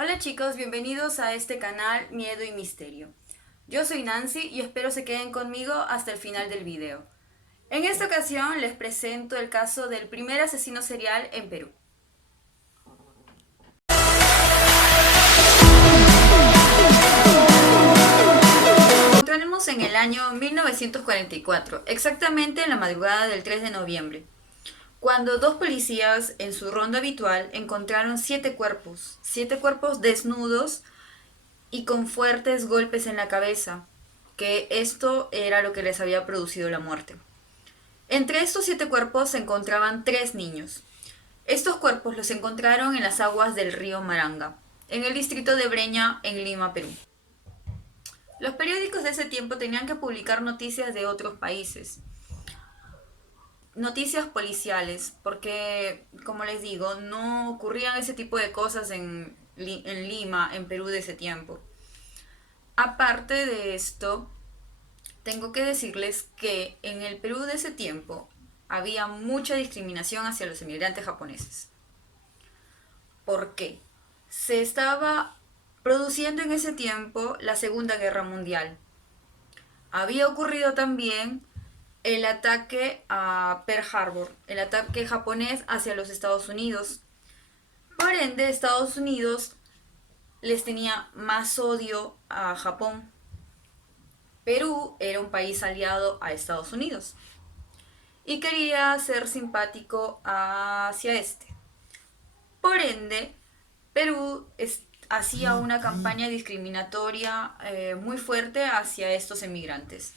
Hola chicos, bienvenidos a este canal Miedo y Misterio. Yo soy Nancy y espero se queden conmigo hasta el final del video. En esta ocasión les presento el caso del primer asesino serial en Perú. Encontraremos en el año 1944, exactamente en la madrugada del 3 de noviembre, cuando dos policías en su ronda habitual encontraron siete cuerpos desnudos y con fuertes golpes en la cabeza, que esto era lo que les había producido la muerte. Entre estos siete cuerpos se encontraban tres niños. Estos cuerpos los encontraron en las aguas del río Maranga, en el distrito de Breña, en Lima, Perú. Los periódicos de ese tiempo tenían que publicar noticias de otros países, noticias policiales, porque, como les digo, no ocurrían ese tipo de cosas en Lima, en Perú de ese tiempo. Aparte de esto, tengo que decirles que en el Perú de ese tiempo había mucha discriminación hacia los inmigrantes japoneses. ¿Por qué? Se estaba produciendo en ese tiempo la Segunda Guerra Mundial. Había ocurrido también el ataque a Pearl Harbor, el ataque japonés hacia los Estados Unidos. Por ende, Estados Unidos les tenía más odio a Japón. Perú era un país aliado a Estados Unidos y quería ser simpático hacia este. Por ende, hacía una campaña discriminatoria muy fuerte hacia estos emigrantes.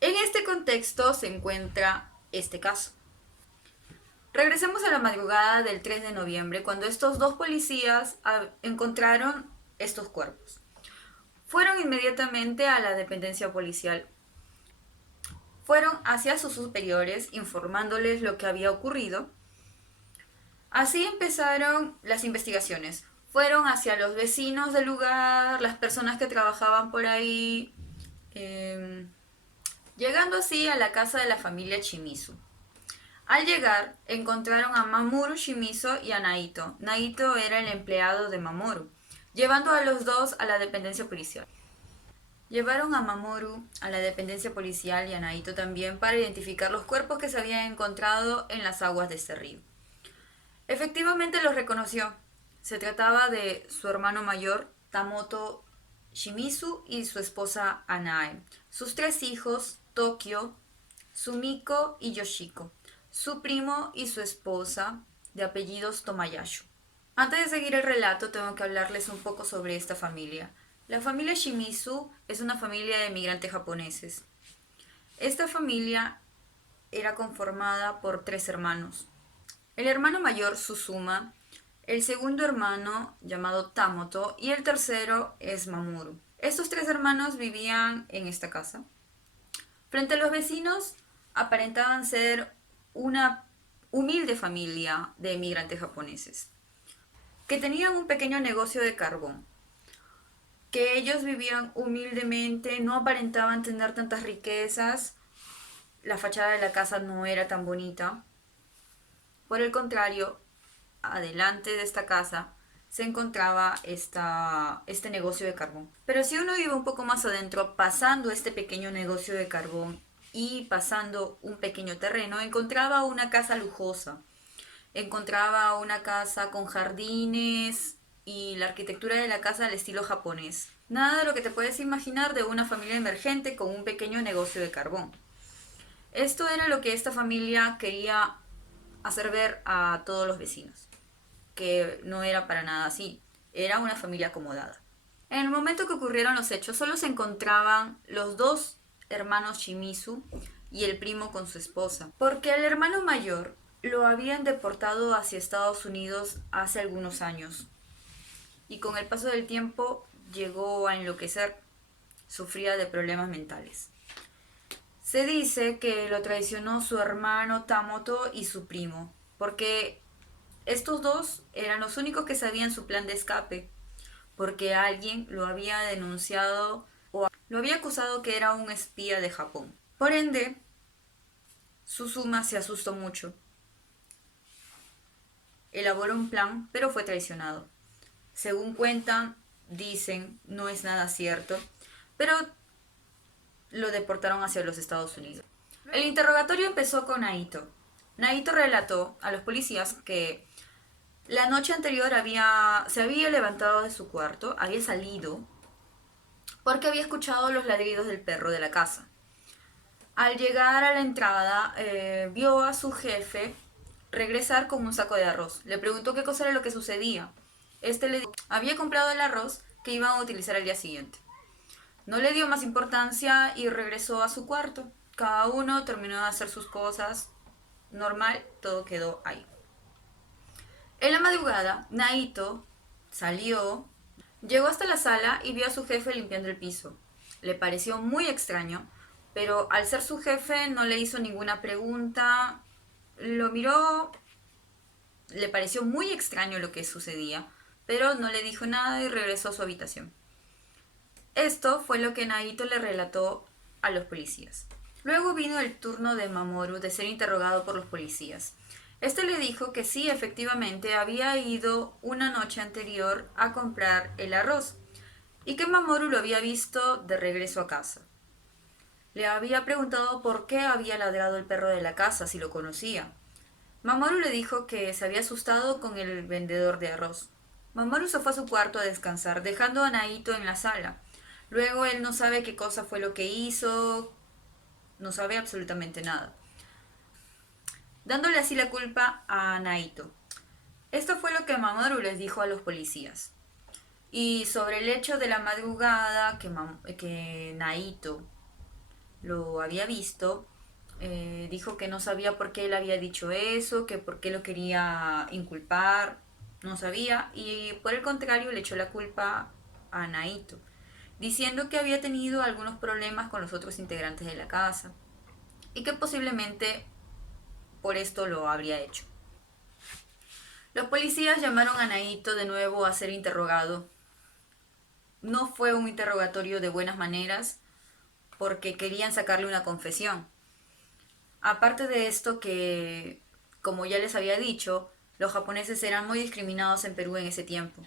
En este contexto se encuentra este caso. Regresemos a la madrugada del 3 de noviembre, cuando estos dos policías encontraron estos cuerpos. Fueron inmediatamente a la dependencia policial. Fueron hacia sus superiores informándoles lo que había ocurrido. Así empezaron las investigaciones. Fueron hacia los vecinos del lugar, las personas que trabajaban por ahí, eh, llegando así a la casa de la familia Shimizu. Al llegar, encontraron a Mamoru Shimizu y a Naito. Naito era el empleado de Mamoru, llevando a los dos a la dependencia policial. Llevaron a Mamoru a la dependencia policial y a Naito también para identificar los cuerpos que se habían encontrado en las aguas de este río. Efectivamente los reconoció. Se trataba de su hermano mayor, Tamoto Shimizu, y su esposa Anae. Sus tres hijos, Tokyo, Sumiko y Yoshiko. Su primo y su esposa, de apellidos Tomayashu. Antes de seguir el relato, tengo que hablarles un poco sobre esta familia. La familia Shimizu es una familia de migrantes japoneses. Esta familia era conformada por tres hermanos. El hermano mayor, Susuma, el segundo hermano, llamado Tamoto, y el tercero es Mamoru. Estos tres hermanos vivían en esta casa. Frente a los vecinos, aparentaban ser una humilde familia de emigrantes japoneses, que tenían un pequeño negocio de carbón, que ellos vivían humildemente, no aparentaban tener tantas riquezas, la fachada de la casa no era tan bonita. Por el contrario, adelante de esta casa se encontraba este negocio de carbón. Pero si uno iba un poco más adentro, pasando este pequeño negocio de carbón y pasando un pequeño terreno, encontraba una casa lujosa. Encontraba una casa con jardines y la arquitectura de la casa al estilo japonés. Nada de lo que te puedes imaginar de una familia emergente con un pequeño negocio de carbón. Esto era lo que esta familia quería hacer ver a todos los vecinos, que no era para nada así, era una familia acomodada. En el momento que ocurrieron los hechos, solo se encontraban los dos hermanos Shimizu y el primo con su esposa, porque al hermano mayor lo habían deportado hacia Estados Unidos hace algunos años y con el paso del tiempo llegó a enloquecer, sufría de problemas mentales. Se dice que lo traicionó su hermano Tamoto y su primo, porque estos dos eran los únicos que sabían su plan de escape, porque alguien lo había denunciado o lo había acusado que era un espía de Japón. Por ende, Susuma se asustó mucho. Elaboró un plan, pero fue traicionado. Según cuentan, dicen, no es nada cierto, pero lo deportaron hacia los Estados Unidos. El interrogatorio empezó con Naito. Naito relató a los policías que la noche anterior se había levantado de su cuarto, había salido, porque había escuchado los ladridos del perro de la casa. Al llegar a la entrada, vio a su jefe regresar con un saco de arroz. Le preguntó qué cosa era lo que sucedía. Este le dijo que había comprado el arroz que iban a utilizar al día siguiente. No le dio más importancia y regresó a su cuarto. Cada uno terminó de hacer sus cosas. Normal, todo quedó ahí. En la madrugada, Naito salió, llegó hasta la sala y vio a su jefe limpiando el piso. Le pareció muy extraño, pero al ser su jefe no le hizo ninguna pregunta. Lo miró, le pareció muy extraño lo que sucedía, pero no le dijo nada y regresó a su habitación. Esto fue lo que Naito le relató a los policías. Luego vino el turno de Mamoru de ser interrogado por los policías. Este le dijo que sí, efectivamente, había ido una noche anterior a comprar el arroz y que Mamoru lo había visto de regreso a casa. Le había preguntado por qué había ladrado el perro de la casa, si lo conocía. Mamoru le dijo que se había asustado con el vendedor de arroz. Mamoru se fue a su cuarto a descansar, dejando a Naito en la sala. Luego él no sabe qué cosa fue lo que hizo, no sabe absolutamente nada, dándole así la culpa a Naito. Esto fue lo que Mamoru les dijo a los policías. Y sobre el hecho de la madrugada que Naito lo había visto, dijo que no sabía por qué él había dicho eso, que por qué lo quería inculpar, no sabía, y por el contrario le echó la culpa a Naito, diciendo que había tenido algunos problemas con los otros integrantes de la casa y que posiblemente por esto lo habría hecho. Los policías llamaron a Naito de nuevo a ser interrogado. No fue un interrogatorio de buenas maneras porque querían sacarle una confesión. Aparte de esto que, como ya les había dicho, los japoneses eran muy discriminados en Perú en ese tiempo.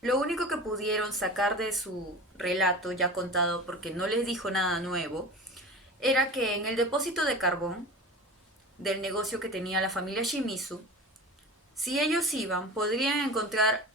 Lo único que pudieron sacar de su relato ya contado, porque no les dijo nada nuevo, era que en el depósito de carbón del negocio que tenía la familia Shimizu, si ellos iban, podrían encontrar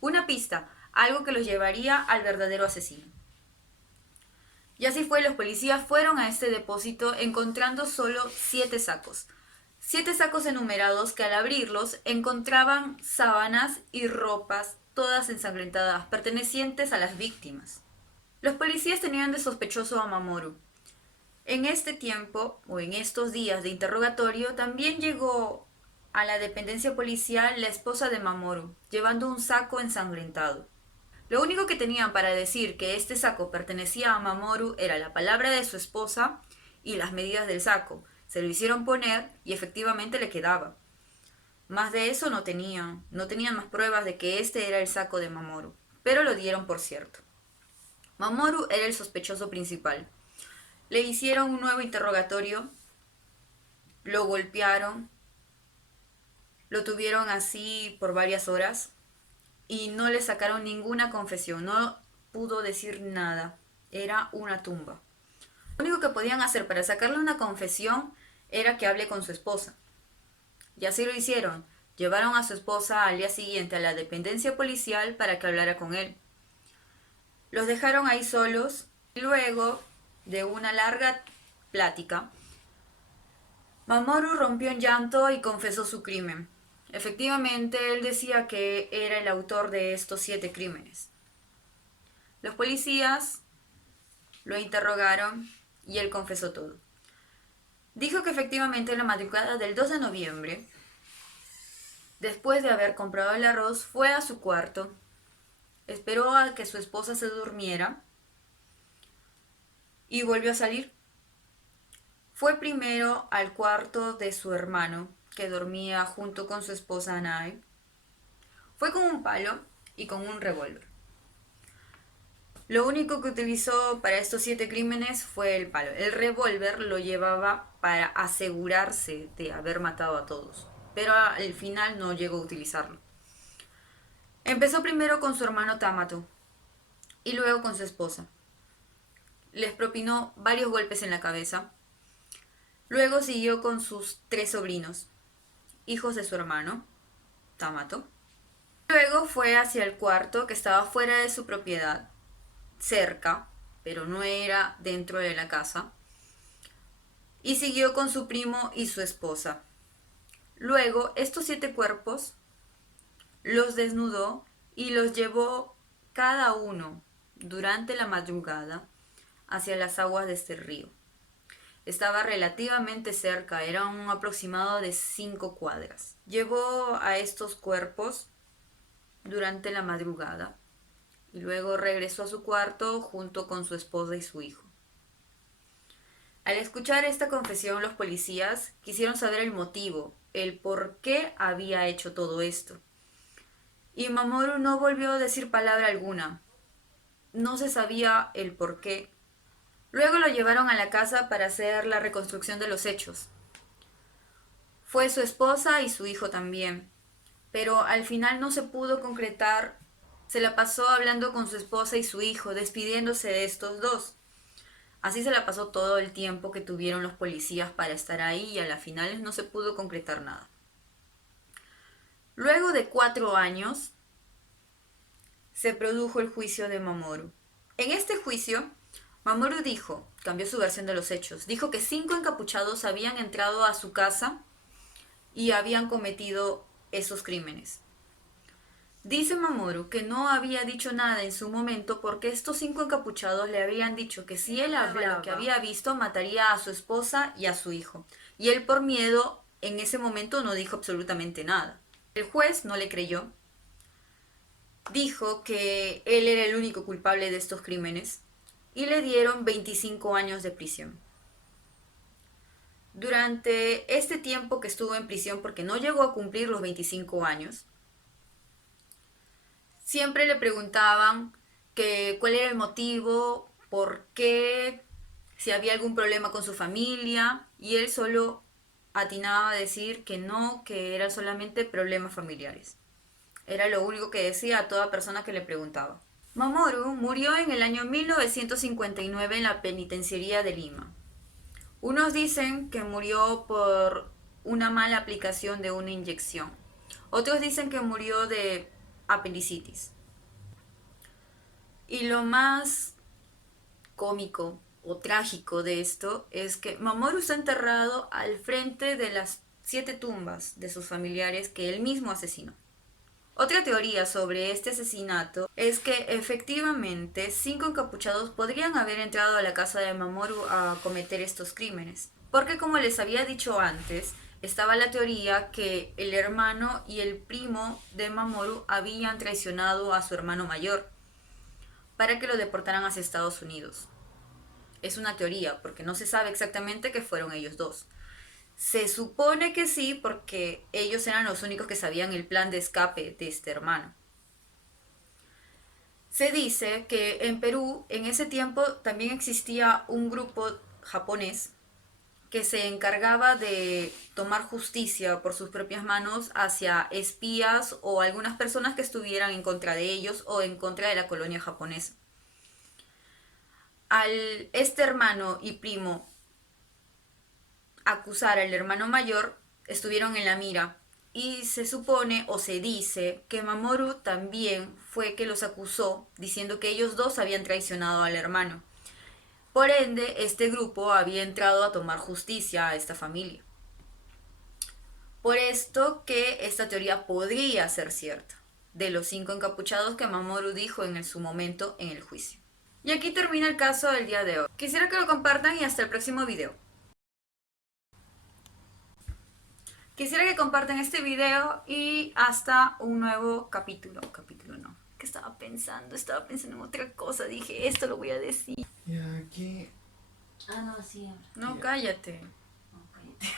una pista, algo que los llevaría al verdadero asesino. Y así fue, los policías fueron a este depósito encontrando solo 7 sacos. 7 sacos enumerados que al abrirlos encontraban sábanas y ropas todas ensangrentadas, pertenecientes a las víctimas. Los policías tenían de sospechoso a Mamoru. En este tiempo, o en estos días de interrogatorio, también llegó a la dependencia policial la esposa de Mamoru, llevando un saco ensangrentado. Lo único que tenían para decir que este saco pertenecía a Mamoru era la palabra de su esposa y las medidas del saco. Se lo hicieron poner y efectivamente le quedaba. Más de eso no tenían más pruebas de que este era el saco de Mamoru, pero lo dieron por cierto. Mamoru era el sospechoso principal. Le hicieron un nuevo interrogatorio, lo golpearon, lo tuvieron así por varias horas y no le sacaron ninguna confesión, no pudo decir nada, era una tumba. Lo único que podían hacer para sacarle una confesión era que hable con su esposa. Y así lo hicieron, llevaron a su esposa al día siguiente a la dependencia policial para que hablara con él. Los dejaron ahí solos y luego de una larga plática, Mamoru rompió en llanto y confesó su crimen. Efectivamente, él decía que era el autor de estos 7 crímenes. Los policías lo interrogaron y él confesó todo. Dijo que efectivamente en la madrugada del 2 de noviembre, después de haber comprado el arroz, fue a su cuarto, esperó a que su esposa se durmiera y volvió a salir. Fue primero al cuarto de su hermano, que dormía junto con su esposa Anae. Fue con un palo y con un revólver. Lo único que utilizó para estos 7 crímenes fue el palo. El revólver lo llevaba para asegurarse de haber matado a todos, pero al final no llegó a utilizarlo. Empezó primero con su hermano Támato y luego con su esposa. Les propinó varios golpes en la cabeza. Luego siguió con sus 3 sobrinos, hijos de su hermano, Támato. Luego fue hacia el cuarto que estaba fuera de su propiedad, cerca, pero no era dentro de la casa. Y siguió con su primo y su esposa. Luego, estos 7 cuerpos los desnudó y los llevó cada uno durante la madrugada hacia las aguas de este río. Estaba relativamente cerca, era un aproximado de 5 cuadras. Llevó a estos cuerpos durante la madrugada y luego regresó a su cuarto junto con su esposa y su hijo. Al escuchar esta confesión, los policías quisieron saber el motivo, el por qué había hecho todo esto. Y Mamoru no volvió a decir palabra alguna. No se sabía el por qué. Luego lo llevaron a la casa para hacer la reconstrucción de los hechos. Fue su esposa y su hijo también, pero al final no se pudo concretar. Se la pasó hablando con su esposa y su hijo, despidiéndose de estos dos. Así se la pasó todo el tiempo que tuvieron los policías para estar ahí y a las finales no se pudo concretar nada. Luego de 4 años se produjo el juicio de Mamoru. En este juicio, Mamoru cambió su versión de los hechos, dijo que 5 encapuchados habían entrado a su casa y habían cometido esos crímenes. Dice Mamoru que no había dicho nada en su momento porque estos 5 encapuchados le habían dicho que si él hablaba lo que había visto, mataría a su esposa y a su hijo. Y él por miedo en ese momento no dijo absolutamente nada. El juez no le creyó. Dijo que él era el único culpable de estos crímenes y le dieron 25 años de prisión. Durante este tiempo que estuvo en prisión, porque no llegó a cumplir los 25 años, siempre le preguntaban que cuál era el motivo, por qué, si había algún problema con su familia, y él solo atinaba a decir que no, que eran solamente problemas familiares. Era lo único que decía a toda persona que le preguntaba. Mamoru murió en el año 1959 en la penitenciaría de Lima. Unos dicen que murió por una mala aplicación de una inyección. Otros dicen que murió de apendicitis. Y lo más cómico o trágico de esto es que Mamoru está enterrado al frente de las 7 tumbas de sus familiares que él mismo asesinó. Otra teoría sobre este asesinato es que efectivamente 5 encapuchados podrían haber entrado a la casa de Mamoru a cometer estos crímenes. Porque como les había dicho antes, estaba la teoría que el hermano y el primo de Mamoru habían traicionado a su hermano mayor para que lo deportaran hacia Estados Unidos. Es una teoría porque no se sabe exactamente que fueron ellos dos. Se supone que sí, porque ellos eran los únicos que sabían el plan de escape de este hermano. Se dice que en Perú en ese tiempo también existía un grupo japonés que se encargaba de tomar justicia por sus propias manos hacia espías o algunas personas que estuvieran en contra de ellos o en contra de la colonia japonesa. Al este hermano y primo acusar al hermano mayor, estuvieron en la mira. Y se supone o se dice que Mamoru también fue que los acusó, diciendo que ellos dos habían traicionado al hermano. Por ende, este grupo había entrado a tomar justicia a esta familia. Por esto que esta teoría podría ser cierta, de los 5 encapuchados que Mamoru dijo en su momento en el juicio. Y aquí termina el caso del día de hoy. Quisiera que lo compartan y hasta el próximo video. Quisiera que compartan este video y hasta un nuevo capítulo. Capítulo no. ¿Qué estaba pensando? Estaba pensando en otra cosa. Dije, esto lo voy a decir. Y aquí. Ah, no, sí. No, cállate. No, cállate.